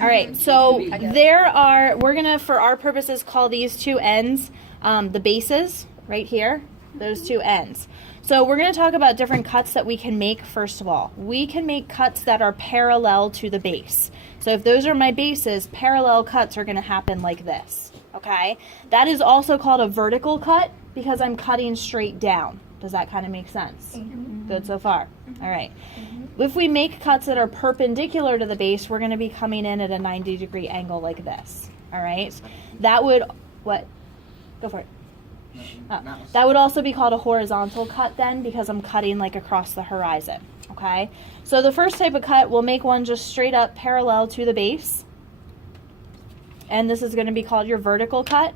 All right, so we're gonna, for our purposes, call these two ends the bases right here, those two ends. So we're gonna talk about different cuts that we can make first of all. We can make cuts that are parallel to the base. So if those are my bases, parallel cuts are gonna happen like this, okay? That is also called a vertical cut because I'm cutting straight down. Does that kind of make sense? Mm-hmm. Good so far? Mm-hmm. All right. Mm-hmm. If we make cuts that are perpendicular to the base, we're going to be coming in at a 90-degree angle like this. All right. That would, what? Go for it. That would also be called a horizontal cut then because I'm cutting like across the horizon. Okay. So the first type of cut, we'll make one just straight up parallel to the base. And this is going to be called your vertical cut.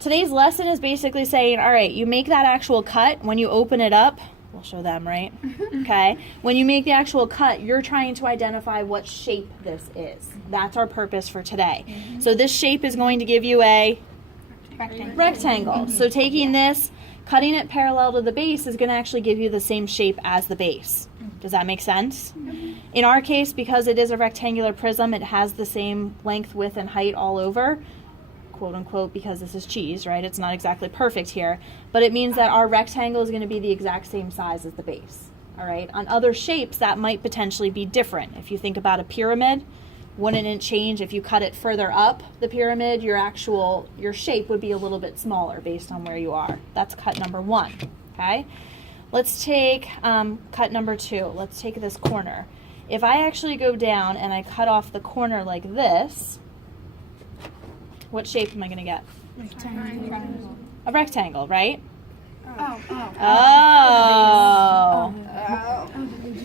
Today's lesson is basically saying, all right, you make that actual cut. When you open it up, we'll show them, right? Okay. When you make the actual cut, you're trying to identify what shape this is. That's our purpose for today. Mm-hmm. So this shape is going to give you a rectangle. So taking this, cutting it parallel to the base is going to actually give you the same shape as the base. Does that make sense? Mm-hmm. In our case, because it is a rectangular prism, it has the same length, width, and height all over. Quote unquote, because this is cheese, right? It's not exactly perfect here, but it means that our rectangle is going to be the exact same size as the base. All right. On other shapes, that might potentially be different. If you think about a pyramid, wouldn't it change if you cut it further up the pyramid? Your shape would be a little bit smaller based on where you are. That's cut number one. Okay. Let's take cut number two. Let's take this corner. If I actually go down and I cut off the corner like this, what shape am I going to get? Rectangle. A rectangle, right? Oh.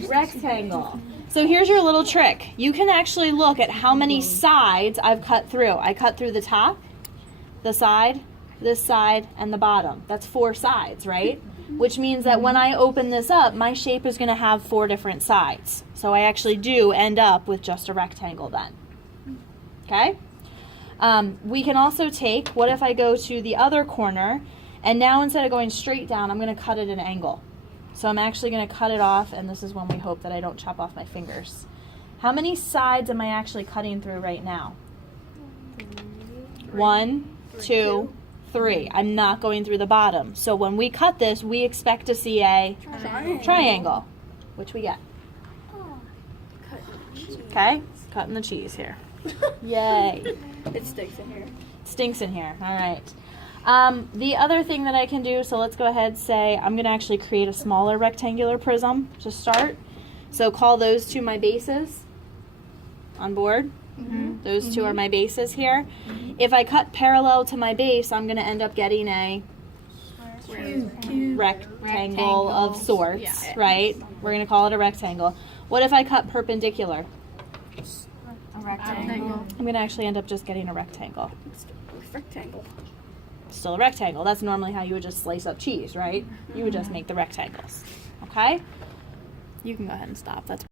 Rectangle. So here's your little trick. You can actually look at how many sides I've cut through. I cut through the top, the side, this side, and the bottom. That's 4 sides, right? Which means that when I open this up, my shape is going to have 4 different sides. So I actually do end up with just a rectangle then. Okay? We can also take, what if I go to the other corner, and now instead of going straight down, I'm going to cut it at an angle. So I'm actually going to cut it off, and this is when we hope that I don't chop off my fingers. How many sides am I actually cutting through right now? 1, 2, 3. I'm not going through the bottom. So when we cut this, we expect to see a triangle, which we get. Okay? Cutting the cheese here. Yay. It stinks in here. Stinks in here. All right. The other thing that I can do, so let's go ahead and say I'm going to actually create a smaller rectangular prism to start. So call those two my bases. On board? Mm-hmm. Those two are my bases here. Mm-hmm. If I cut parallel to my base, I'm going to end up getting a rectangle of sorts, right? We're going to call it a rectangle. What if I cut perpendicular? A rectangle. I'm going to actually end up just getting a rectangle. Rectangle. Still a rectangle. That's normally how you would just slice up cheese, right? You would just make the rectangles. Okay? You can go ahead and stop. That's